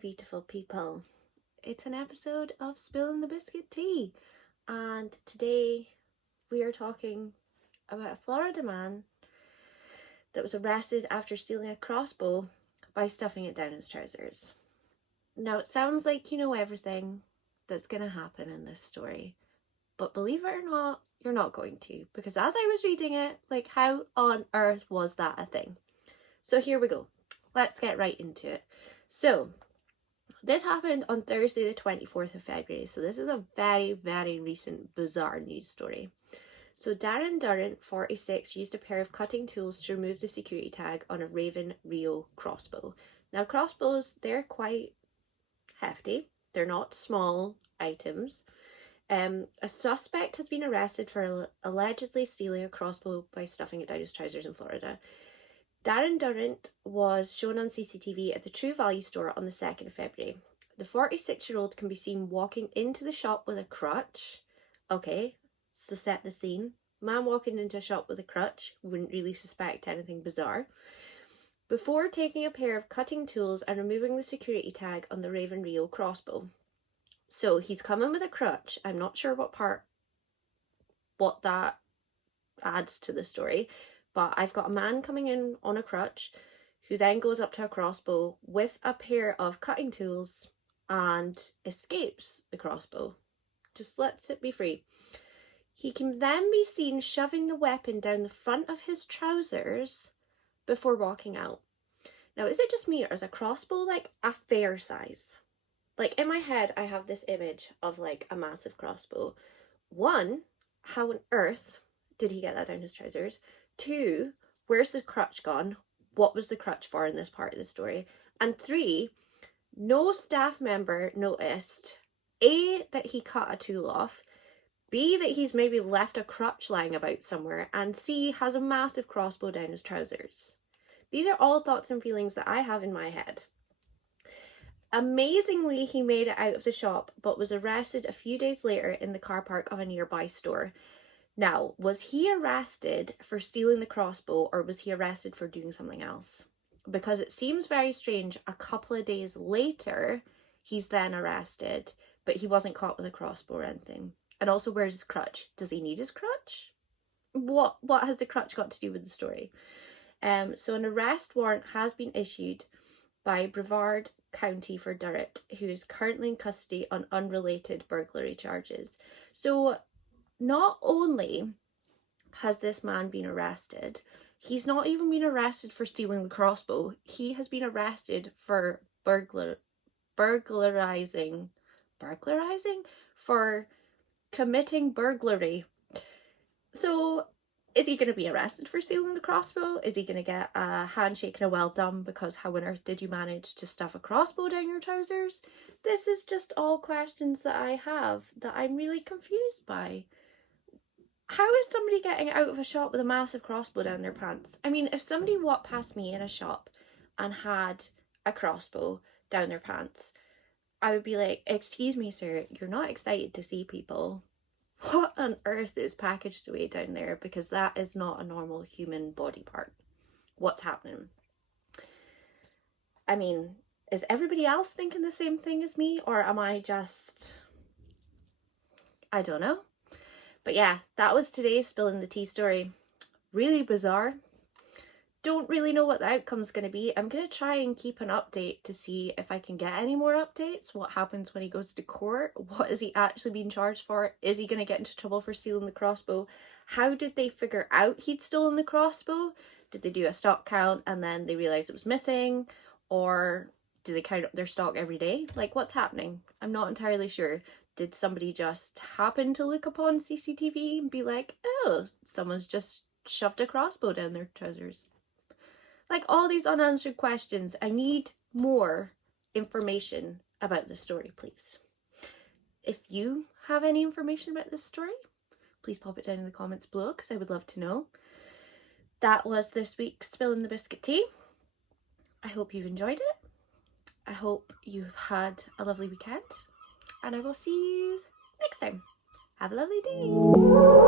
beautiful people. It's an episode of Spilling the Biscuit Tea, and today we are talking about a Florida man that was arrested after stealing a crossbow by stuffing it down his trousers. Now, it sounds like you know everything that's going to happen in this story, but believe it or not, you're not going to, because as I was reading it, like, how on earth was that a thing? So here we go. Let's get right into it. So, this happened on Thursday the 24th of February, so this is a very, very recent bizarre news story. So Darren Durrant, 46, used a pair of cutting tools to remove the security tag on a Raven Rio crossbow. Now crossbows, they're quite hefty, they're not small items. A suspect has been arrested for allegedly stealing a crossbow by stuffing it down his trousers in Florida. Darren Durrant was shown on CCTV at the True Value store on the 2nd of February. The 46-year-old can be seen walking into the shop with a crutch. Okay, so set the scene. Man walking into a shop with a crutch, wouldn't really suspect anything bizarre. Before taking a pair of cutting tools and removing the security tag on the Raven Rio crossbow. So he's coming with a crutch. I'm not sure what that adds to the story. But I've got a man coming in on a crutch who then goes up to a crossbow with a pair of cutting tools and escapes the crossbow. Just lets it be free. He can then be seen shoving the weapon down the front of his trousers before walking out. Now, is it just me, or is a crossbow like a fair size? Like, in my head, I have this image of like a massive crossbow. One, how on earth did he get that down his trousers? 2, where's the crutch gone? What was the crutch for in this part of the story? And 3, no staff member noticed A, that he cut a tool off, B, that he's maybe left a crutch lying about somewhere, and C, has a massive crossbow down his trousers. These are all thoughts and feelings that I have in my head. Amazingly, he made it out of the shop, but was arrested a few days later in the car park of a nearby store. Now, was he arrested for stealing the crossbow, or was he arrested for doing something else? Because it seems very strange, a couple of days later, he's then arrested, but he wasn't caught with a crossbow or anything. And also, where's his crutch? Does he need his crutch? What has the crutch got to do with the story? So an arrest warrant has been issued by Brevard County for Durrant, who is currently in custody on unrelated burglary charges. So not only has this man been arrested, he's not even been arrested for stealing the crossbow. He has been arrested for burglarizing, for committing burglary. So is he going to be arrested for stealing the crossbow? Is he going to get a handshake and a well done because how on earth did you manage to stuff a crossbow down your trousers? This is just all questions that I have that I'm really confused by. How is somebody getting out of a shop with a massive crossbow down their pants? I mean, if somebody walked past me in a shop and had a crossbow down their pants, I would be like, excuse me, sir, you're not excited to see people. What on earth is packaged away down there? Because that is not a normal human body part. What's happening? I mean, is everybody else thinking the same thing as me? Or am I just... I don't know. But yeah, that was today's Spilling the Tea story. Really bizarre. Don't really know what the outcome's going to be. I'm going to try and keep an update to see if I can get any more updates. What happens when he goes to court? What is he actually being charged for? Is he going to get into trouble for stealing the crossbow? How did they figure out he'd stolen the crossbow? Did they do a stock count and then they realised it was missing? Or do they count up their stock every day? Like, what's happening? I'm not entirely sure. Did somebody just happen to look upon CCTV and be like, oh, someone's just shoved a crossbow down their trousers? Like, all these unanswered questions. I need more information about this story, please. If you have any information about this story, please pop it down in the comments below because I would love to know. That was this week's Spilling the Biscuit Tea. I hope you've enjoyed it. I hope you've had a lovely weekend. And I will see you next time. Have a lovely day.